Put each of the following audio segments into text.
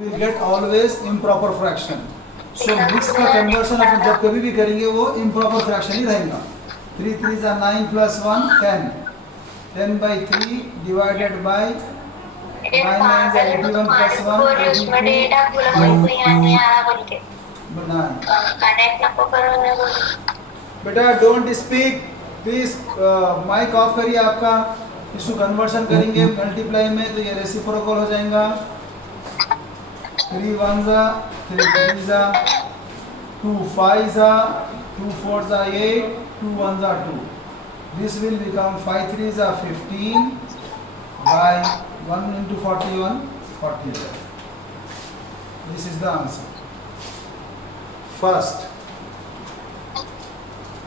You will get always improper fraction. So mixed का conversion अपन जब कभी भी करेंगे वो improper fraction ही रहेगा. 3 3s are 9 plus 1 10. 10 by 3 divided by 9 9s are 81 plus 1 82. बेटा don't speak please. Mike off करिए आपका. इसको कन्वर्शन करेंगे मल्टीप्लाई में तो ये रेसिप्रोकल हो जाएगा. 3 1s are 3 3s are 2 5s are 2 4s are 8 2 1s are 2. This will become 5 3s are 15 by 1 into 41 48. This is the answer. First.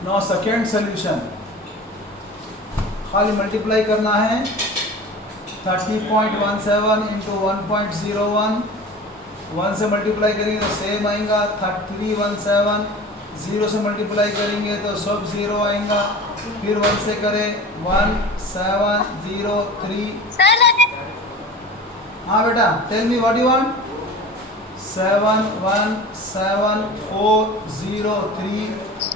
Now second solution. खाली मल्टीप्लाई करना है. 30.17 into 1.01. 1 से मल्टीप्लाई करेंगे तो सेम आएगा. 317. 0 से मल्टीप्लाई करेंगे तो सब 0 आएगा. फिर 1 से करें 1703. हाँ बेटा tell me what you want. 7170403.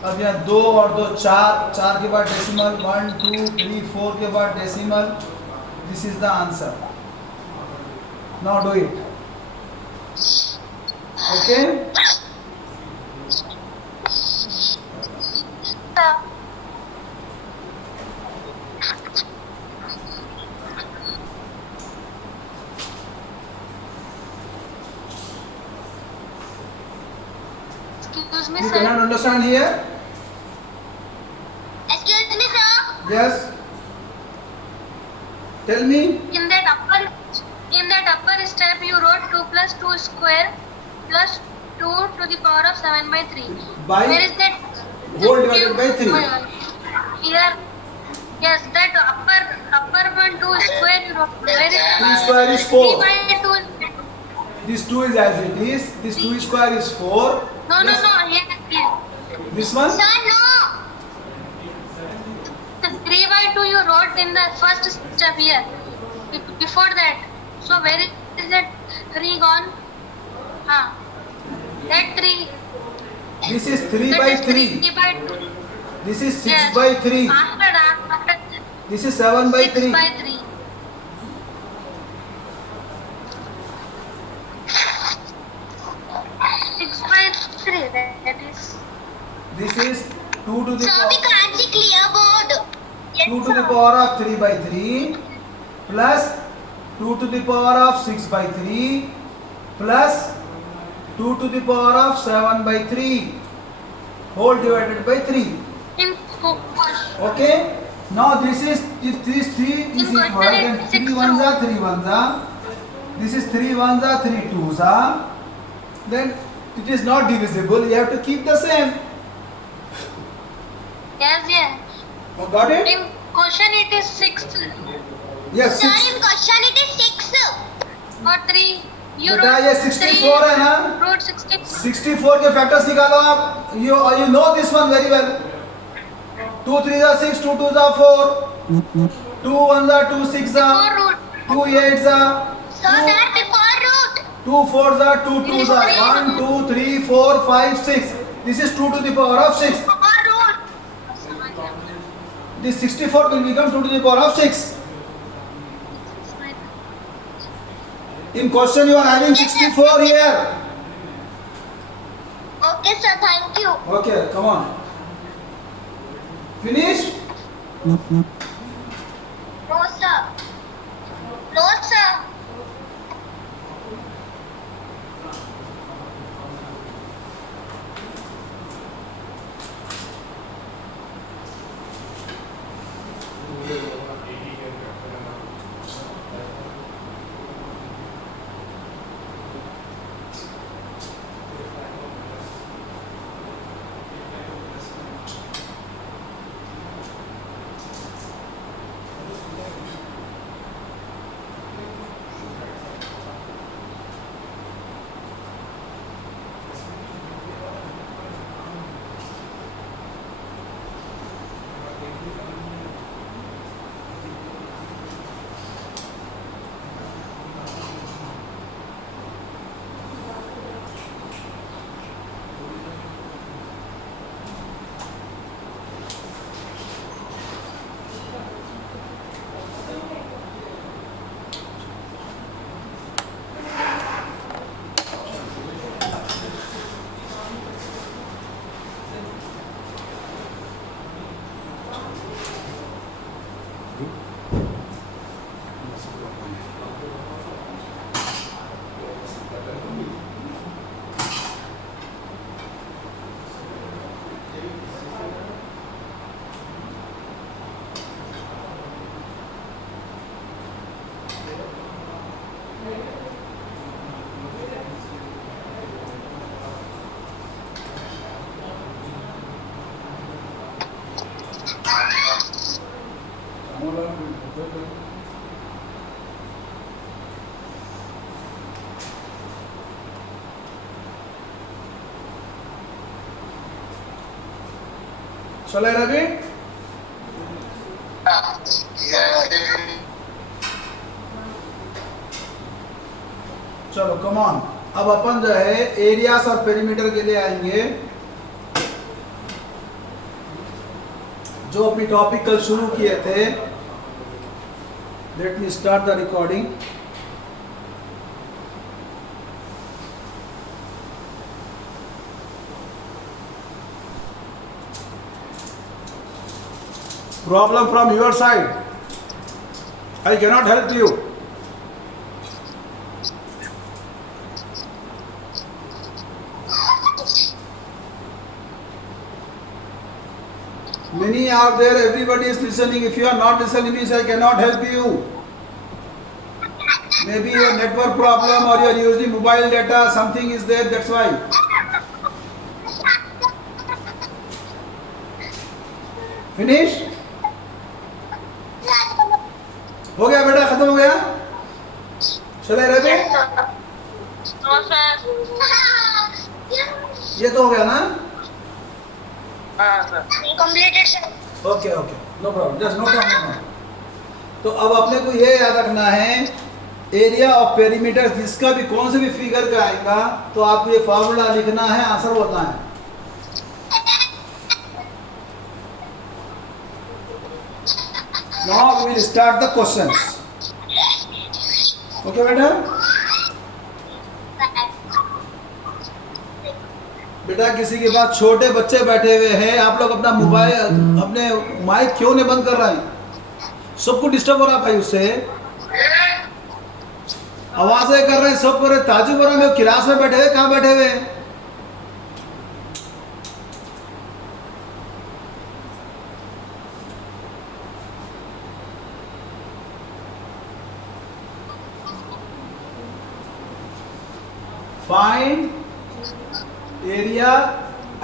अब यहाँ 2 और 2 4. 4 के बाद डेसिमल. 1 2 3 4 के बाद decimal. This is the answer. Now do it. Okay. Excuse me, You sir. cannot understand here? Excuse me, sir. Yes. Tell me. In that upper step, you wrote 2 plus 2 square plus 2 to the power of 7 by 3. By Where is that? whole divided by 3. Here. Yes, that upper one 2 square you wrote. Where is 2 square is 4. 3 by 2. This 2 is as it is. This 2 square is 4. No, Yes. no, no. Here. This one? Sir, no. The 3 by 2 you wrote in the first step here. Before that. So where is that 3 gone? That 3. This is 3 That by is 3. 3 by 2. This is 6 Yes. by 3. After that, This is 7 by 6 3. by 3. That is. This is 2 to the Sir, we power can't see clear board. 2 to the power of 3 by 3 plus 2 to the power of 6 by 3 plus 2 to the power of 7 by 3 whole divided by 3. In focus. Okay. Now this 3 is In equal question then it is 3 6 ones are row. 3 ones are. This is 3 ones are 3 twos are. Then it is not divisible. You have to keep the same. Yes, yes. Oh, got it? In question it is 6 Yes. Sir, 6. in question it is 6 or 3. You बेटा ये 64 है ना. wrote 64. 64 के factors निकालो आप. You know this one very well. 2 3s are 6, 2 2s are 4, 2 1s are 2 6s are, Before root. 2 8s are, Sir, that before root. 2 4s are, 2 2s are, 1 2 3 4 5 6. This is 2 to the power of 6. Before root. This 64 will become 2 to the power of 6. In question you are having 64 here. Okay, sir. Thank you. Okay, come on. Finish? No, sir. No, sir. Shall I repeat? चलो come on. अब अपन जो है areas और perimeter के लिए आएंगे। जो अपनी टॉपिक कल शुरू किए थे। Let me start the recording. Problem from your side. I cannot help you. Many are there, everybody is listening. If you are not listening, means I cannot help you. Maybe your network problem or you are using mobile data, something is there, that's why. Finish? हो गया बेटा, खत्म हो गया? चले रहे? ये तो हो गया ना? Okay okay, no problem, just no problem. तो अब अपने को ये याद रखना है, एरिया ऑफ पेरीमीटर जिसका भी कौन से भी फिगर का आएगा तो आपको ये फॉर्मूला लिखना है, आंसर बोलना है। Now we will start the questions. Okay बेटा? बेटा किसी के पास छोटे बच्चे बैठे हुए हैं, आप लोग अपना मोबाइल, अपने माइक क्यों नहीं बंद कर रहे हैं? सबको डिस्टर्ब हो रहा भाई उससे। आवाजें कर रहे हैं, सब कर रहे, ताजुब हो रहा है, क्लास में बैठे हुए, कहाँ बैठे हुए? Find area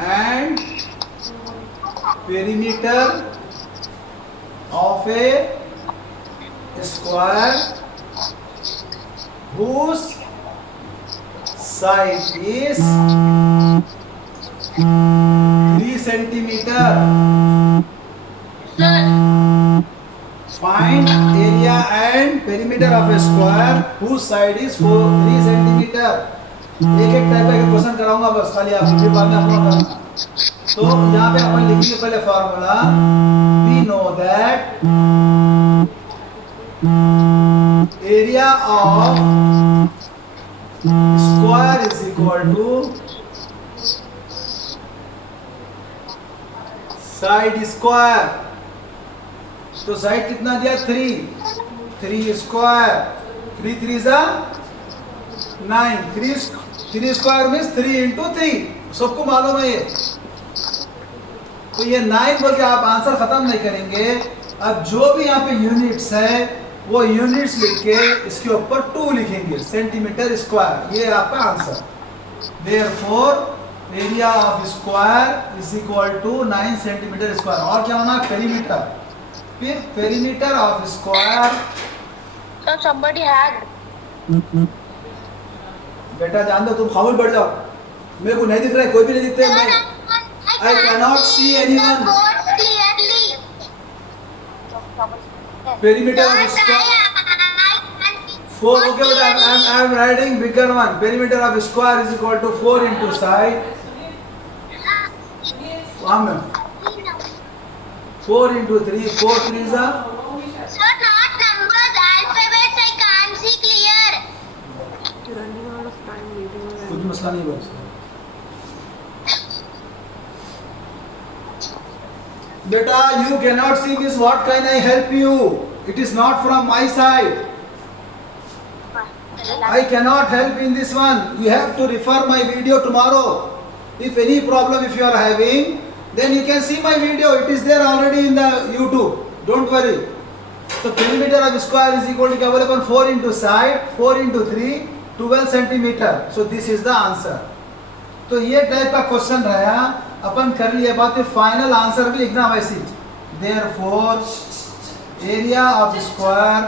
and perimeter of a square whose side is 3 centimeter. Find area and perimeter of a square whose side is 3 centimeter. एक एक टाइप का क्वेश्चन कराऊंगा बस, खाली आप फिर बाद में अपना करना। तो यहाँ पे अपन लिखेंगे पहले formula. We know that area of square is equal to side square. तो साइड कितना दिया? 3 स्क्वायर, 3 3 जा 9, 3 स्क्वायर मीन्स 3 इंटू 3, सबको मालूम है ये। तो ये 9 बोल के आप आंसर खत्म नहीं करेंगे। अब जो भी यहाँ पे यूनिट्स है वो यूनिट्स लिख के इसके ऊपर 2 लिखेंगे, सेंटीमीटर स्क्वायर, ये आपका answer. Therefore area of square is equal to 9 centimetre square. और क्या होना? पेरीमीटर। फिर perimeter of square. So somebody had. बेटा जान दो, तुम खामोश बैठ जाओ, मेरे को नहीं दिख रहा है, कोई भी नहीं दिखता है। I cannot see anyone. Perimeter of square 4. Okay बेटा, I am writing bigger one. Perimeter of square is equal to 4 into side. 4 into 3, 4 3s are. Sir, not numbers, alphabets. I can't see clear. कुछ मसला नहीं बस। बेटा you cannot see this, what can I help you? It is not from my side. I cannot help in this one. You have to refer my video tomorrow. If any problem if you are having, then you can see my video. It is there already in the YouTube. Don't worry. So perimeter of square is equal to क्या बोले अपन 4 into side, 4 into 3, 12 centimetre. So this is the answer. तो ये type का question रहा, अपन कर लिए बात। Final answer भी लिखना वैसे। Therefore area of square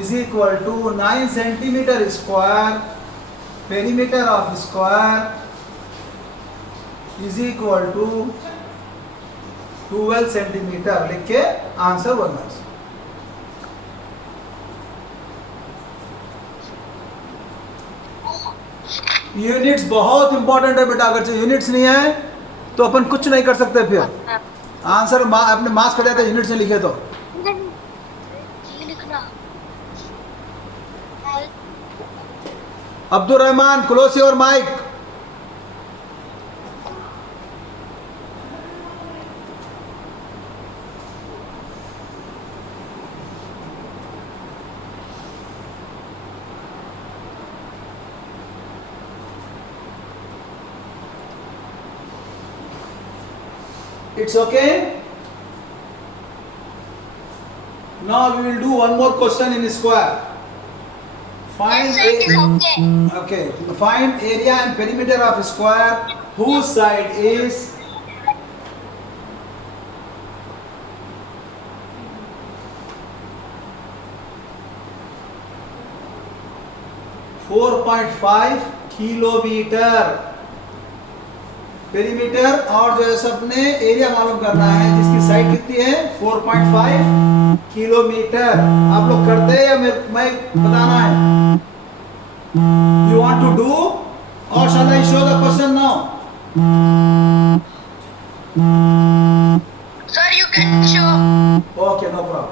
is equal to 9 centimeter square. Perimeter of square is equal to 12 centimetre लिख के आंसर बनना। यूनिट्स बहुत इंपॉर्टेंट है बेटा, अगर यूनिट्स नहीं है तो अपन कुछ नहीं कर सकते। फिर आंसर अपने मार्क्स कर देते यूनिट्स में लिखे तो। Abdul Rahman, close your mike. It's okay. Now we will do one more question in square. Find okay. Find area and perimeter of square whose side is 4.5 kilometre. Perimeter और जो है सबने एरिया मालूम करना है जिसकी साइड कितनी है 4.5 किलोमीटर। आप लोग करते हैं या मैं बताना है? You want to do or shall I show the question now? Sir, you can show. Okay, no problem.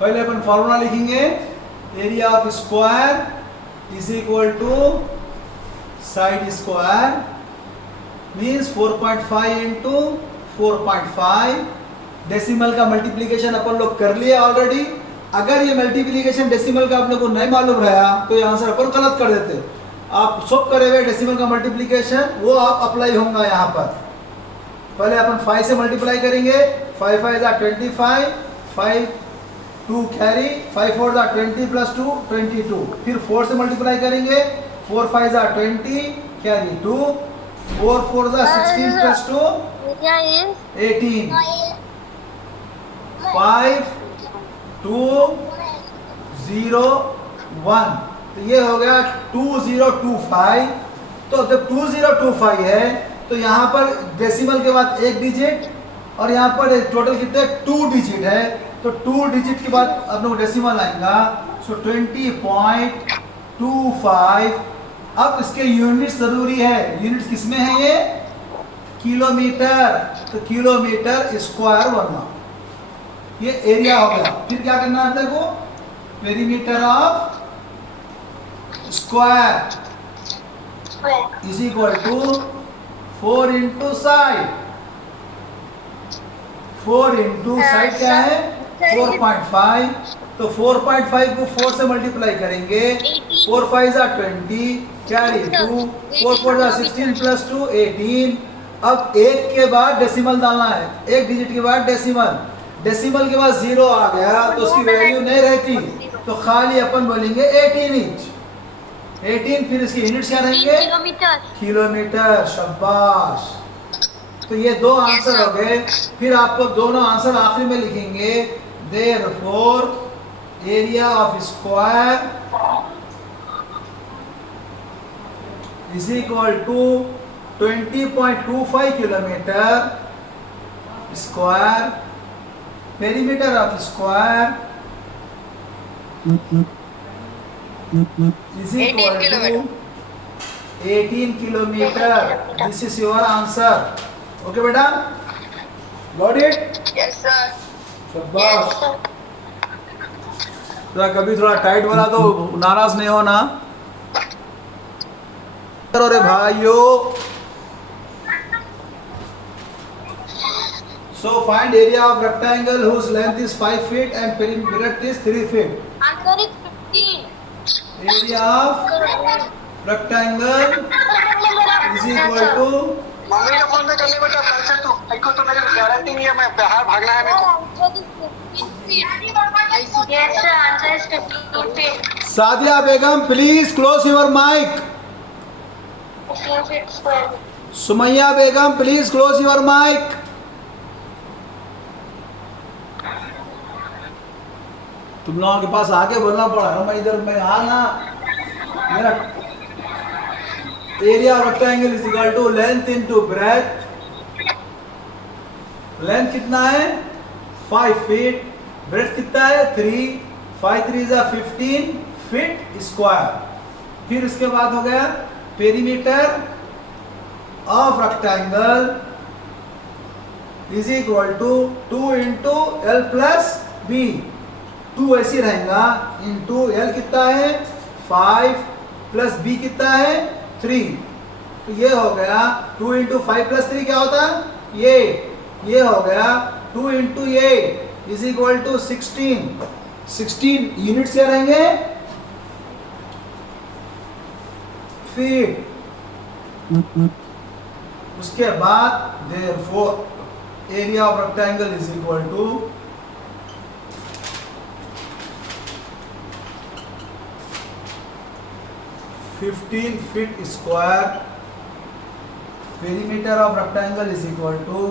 पहले अपन फॉर्मूला लिखेंगे। Area of square is equal to side square means 4.5 into 4.5। Decimal का मल्टीप्लीकेशन अपन लोग कर लिए already. अगर ये मल्टीप्लीकेशन डेसिमल का अपने को नहीं मालूम रहा तो ये आंसर अपन गलत कर देते। आप सब करे हुए डेसिमल का मल्टीप्लीकेशन वो आप अप्लाई होगा यहाँ पर। पहले अपन 5 से मल्टीप्लाई करेंगे। 5 5 जा 25, 5 2 कैरी, 5 4 जा 20 प्लस 2 22। फिर 4 से मल्टीप्लाई करेंगे। 4 5 जा 20 कैरी 2, 4 4 जा 16 प्लस 2 18, 5 2 0 1। तो ये हो गया 2025। तो जब 2025 है तो यहाँ पर डेसिमल के बाद एक डिजिट और यहाँ पर टोटल कितने 2 डिजिट है। तो 2 डिजिट के बाद अपने को डेसिमल आएगा। सो 20.25। अब इसके यूनिट्स जरूरी है। यूनिट्स किसमें है ये? किलोमीटर। तो किलोमीटर स्क्वायर बनना। ये एरिया हो गया। फिर क्या करना है अपने को? Perimeter of square is equal to 4 into side. 4 into side क्या है 4.5। तो 4.5 को 4 से मल्टीप्लाई करेंगे। 4 5 जा 20 कैरी 2, 4 4 जा 16 प्लस 2 18। अब एक के बाद डेसिमल डालना है। एक डिजिट के बाद डेसिमल। डेसिमल के बाद 0 आ गया तो उसकी वैल्यू नहीं रहती। तो खाली अपन बोलेंगे 18 इंच। 18 फिर इसके यूनिट्स क्या रहेंगे? किलोमीटर। शाबाश। तो ये दो आंसर हो गए। फिर आपको दोनों आंसर आखिरी में लिखेंगे। Therefore area of square is equal to 20.25 kilometre square. Perimeter of square is equal to 18 kilometre. This is your answer. Okay बेटा, गॉट इट? Yes, sir. शाबाश। जरा कभी थोड़ा टाइट बना दो, नाराज नहीं होना। अरे भाइयों, so find area of rectangle whose length is 5 feet and perimeter is 3 feet. Answer is 15. Area of rectangle is equal to mummy का फोन पे चले बेटा कल से तू देखो तो मेरी गारंटी नहीं है मैं बाहर भागना है मेरे को। Yes, sir. Answer is 15 feet. Sadia Begum, please close your mike. 15 feet square. Sumaiya Begum, please close your mike. तुम लोगों के पास आके बोलना पड़ा है, मैं इधर मैं ना मेरा area of rectangle is equal to length into breadth. Length कितना है 5 फीट, ब्रेथ कितना है 3, 5 3 जा 15 फीट स्क्वायर। फिर उसके बाद हो गया perimeter of rectangle is equal to 2 into L plus B. 2 ऐसी रहेगा इंटू एल कितना है 5 प्लस बी कितना है 3। तो ये हो गया 2 इंटू 5 प्लस 3 क्या होता है ये हो गया 2 into 8 is equal to 16। 16 unit से रहेंगे फीट। उसके बाद therefore area of rectangle is equal to 15 feet square. Perimeter of rectangle is equal to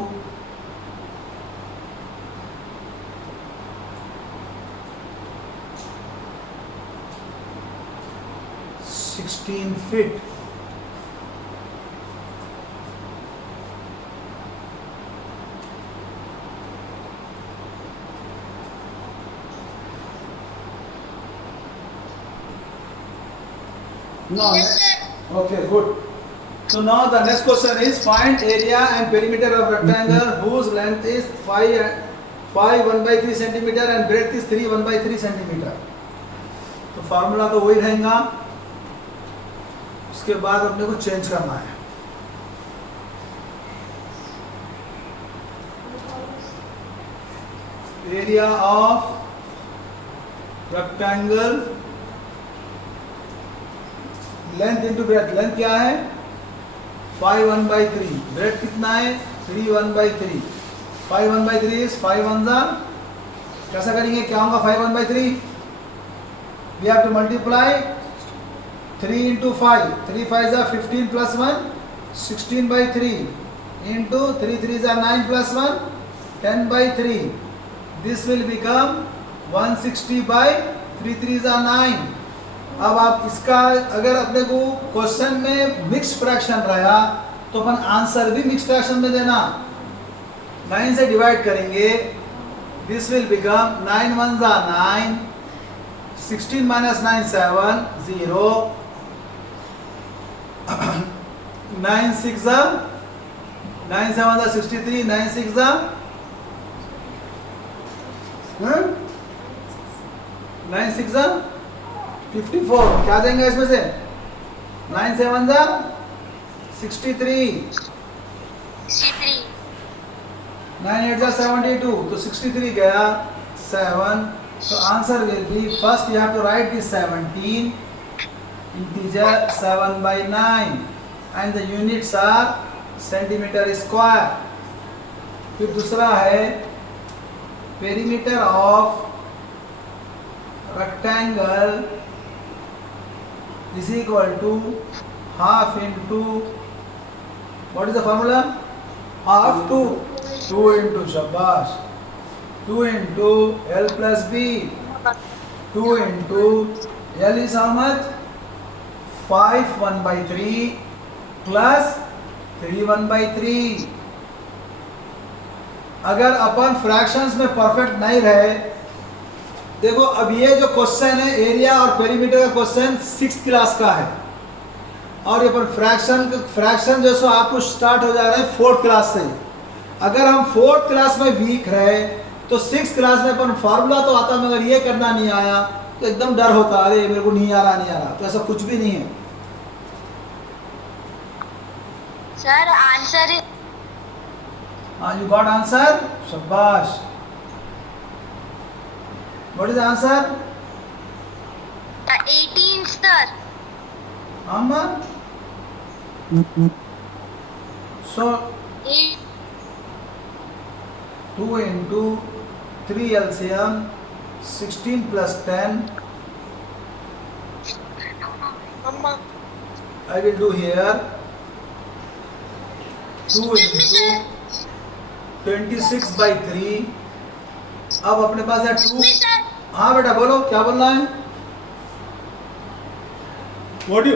16 feet. No. Yes, sir. Okay, good. So now the next question is find area and perimeter of rectangle whose length is 5 1/3 centimeter and breadth is 3 1/3 centimeter. तो formula तो वही रहेगा, उसके बाद अपने को change करना है। Area of rectangle length into breadth. Length क्या है 5 1/3, ब्रेथ कितना है 3 1/3। 5 1/3 इज 5 1 जा, कैसा करेंगे क्या होगा 5 1/3, we have to multiply 3 into 5, 3 5 जा 15 प्लस 1 16/3 इंटू 3 3 जा 9 प्लस 1 10/3। दिस विल बिकम 160/3 3 जा 9। अब आप इसका अगर अपने को क्वेश्चन में मिक्स फ्रैक्शन रहा तो अपन आंसर भी मिक्स फ्रैक्शन में देना। 9 से डिवाइड करेंगे, दिस विल बिकम 9 1 जा 9, 16 minus 9 7 0, 9 6 जा 9 7 जा 63, 9 6 जा 9 6 जा 54। क्या देंगे इसमें से 9 7 जा 63, 9 8 जा 72, तो 63 गया 7। So answer will be, first you have to write this 17 integer 7/9 and the units are centimeter square। फिर दूसरा है perimeter of rectangle is equal to half into, what is the formula, half to 2 into shabash 2 into L plus B, 2 into L is how much 5 1/3 plus 3 1/3। अगर अपन fractions में perfect नहीं रहे, देखो अब ये जो क्वेश्चन है एरिया और पेरीमीटर का क्वेश्चन 6th क्लास का है, और ये पर फ्रैक्शन जो सो आपको स्टार्ट हो जा रहा है 4th क्लास से। अगर हम 4th क्लास में वीक रहे तो 6th क्लास में अपन फार्मूला तो आता, मगर ये करना नहीं आया तो एकदम डर होता, अरे मेरे को नहीं आ रहा। तो ऐसा कुछ भी नहीं है। Sir, answer is हाँ, you got answer? शाबाश। What is the answer? 18, sir. Amma? So 8. 2 into 3 LCM 16 plus 10 Mama. I will do here 2 into 26/3. अब अपने पास है 2. हाँ बेटा बोलो क्या बोलना है? What do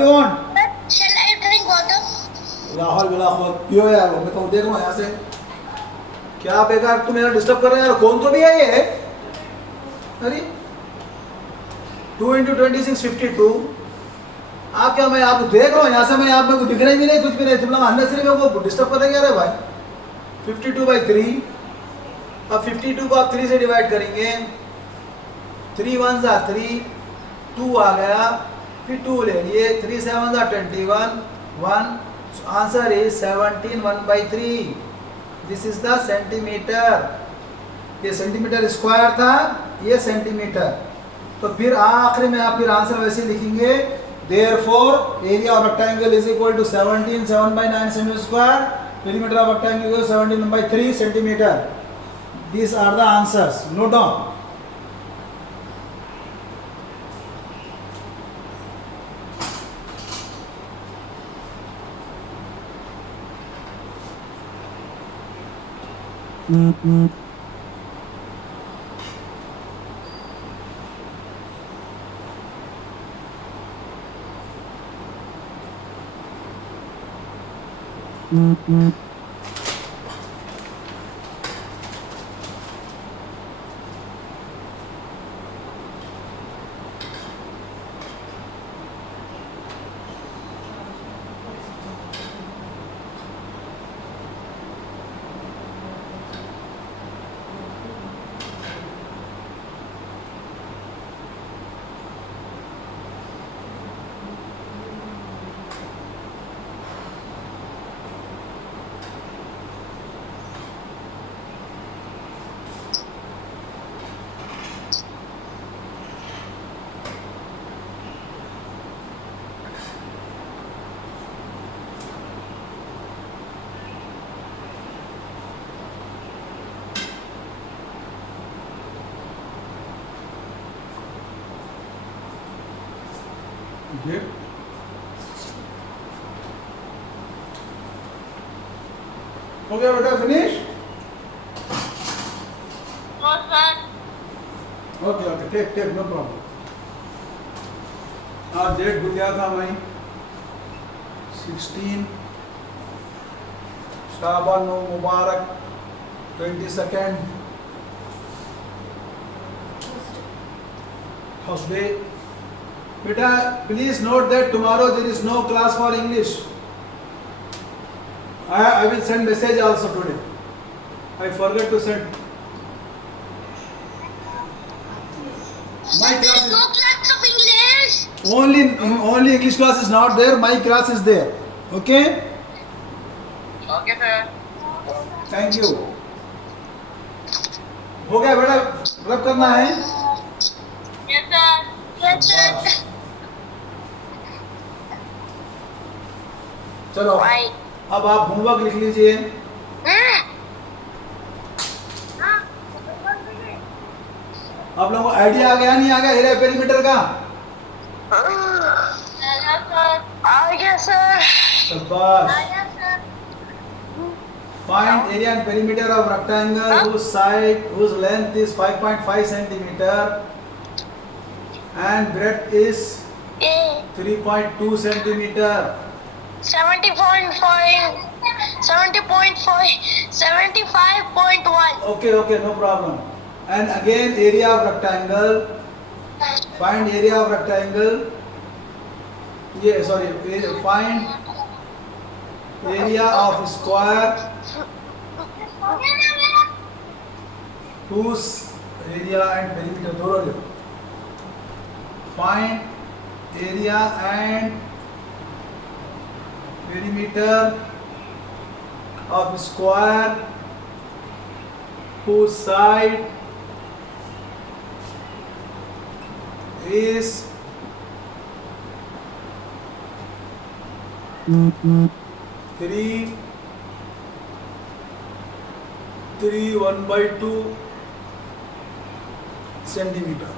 you want? Shall I drink water? Rahul बिलाखुल पियो यार. मैं तो देख रहा हूँ यहाँ से क्या बेकार तुम मेरा डिस्टर्ब कर रहे हो यार. कौन तो भी है ये? अरे 2 into 26 52. आप क्या मैं आप देख रहा हूँ यहाँ से. मैं आप मेरे को दिख रही भी नहीं कुछ भी नहीं. तुम लोग अननेसेसरी मेरे को डिस्टर्ब कर रहे हैं भाई. 52/3. अब 52 को आप 3 से डिवाइड करेंगे. 3 1 जा 3. 2 आ गया. फिर 2 ले लिए. 3 7 जा 21. 1. Answer is 17 1/3. This is the centimetre. ये सेंटीमीटर स्क्वायर था. ये सेंटीमीटर. तो फिर आखिर में आप फिर आंसर वैसे लिखेंगे. Therefore, area of rectangle is equal to 17 7/9 centimeter square. Perimeter of rectangle is 17 1/3 centimeter. These are the answers. Note down. Okay. Okay, बेटा finish. No, sir. Okay, take no problem. आज डेट क्या था भाई? 16 शाबान मुबारक 22nd Thursday. Beta, please note that tomorrow there is no class for English. I will send message also today. I forgot to send. My There class is no is class of English. only English class is not there. My class is there. Okay? Okay, sir. Thank you. हो गया बेटा रब करना है. Yes, sir. Yes, sir. चलो Why? अब आप homework लिख लीजिए. आप लोगों को आइडिया आ गया नहीं आ गया एरिया पेरीमीटर का? आ गया सर. शाबाश. आ गया sir. Find area and perimeter of rectangle whose length is 5.5 centimeter and breadth is A 3.2 centimeter. 70.5, 75.1. Okay, no problem. And again area of rectangle. Find area of rectangle. Find area of square whose area and perimeter दोनों लो. Find area and perimeter of square whose side is 1/2 centimetre.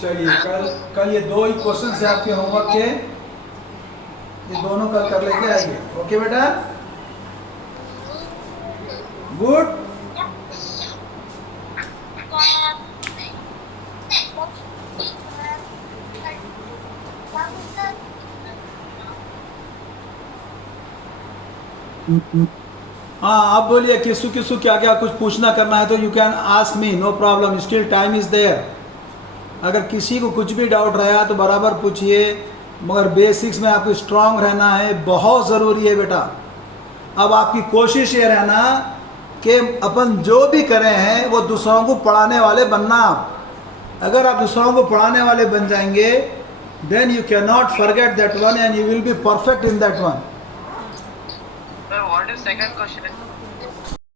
चलिए कल ये दो ही question है आपके homework के. ये दोनों कल कर लेके आइए। ओके बेटा, गुड। हाँ, आप बोलिए किसु किसु क्या क्या कुछ पूछना करना है तो you can ask me, no problem, still time is there. अगर किसी को कुछ भी डाउट रहा तो बराबर पूछिए, मगर बेसिक्स में आपको स्ट्रांग रहना है, बहुत ज़रूरी है बेटा। अब आपकी कोशिश ये रहना कि अपन जो भी करे हैं वो दूसरों को पढ़ाने वाले बनना। आप अगर आप दूसरों को पढ़ाने वाले बन जाएंगे then you can not forget that one and you will be perfect in that one. Sir, what is second question?